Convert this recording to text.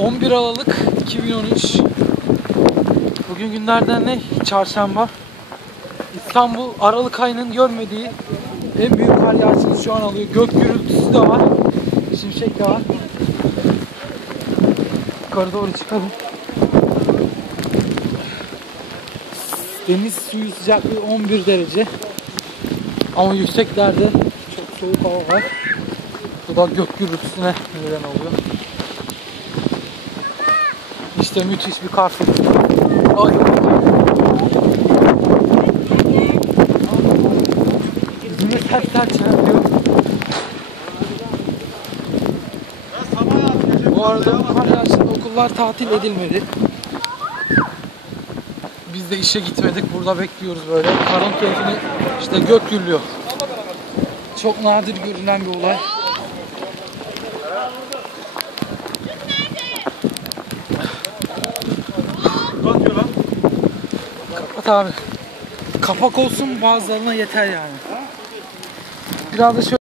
11 Aralık 2013. Bugün günlerden ne? Çarşamba. İstanbul Aralık ayının görmediği en büyük kar yağışını şu an alıyor. Gök gürültüsü de var. Şimşek de var. Yukarı doğru çıkalım. Deniz suyu sıcaklığı 11 derece. Ama yükseklerde çok soğuk hava var. Bu da gök gürültüsüne neden oluyor. İşte müthiş bir kar fırtınası. Ay. Yüzüme ters ters çarpıyor. Bu arada kar yağışında okullar tatil edilmedi. Biz de işe gitmedik. Burada bekliyoruz böyle. Karın keyfini işte gök gürlüyor. Çok nadir görülen bir olay. Kapat abi. Kapak olsun, bazılarına yeter yani. Biraz da şöyle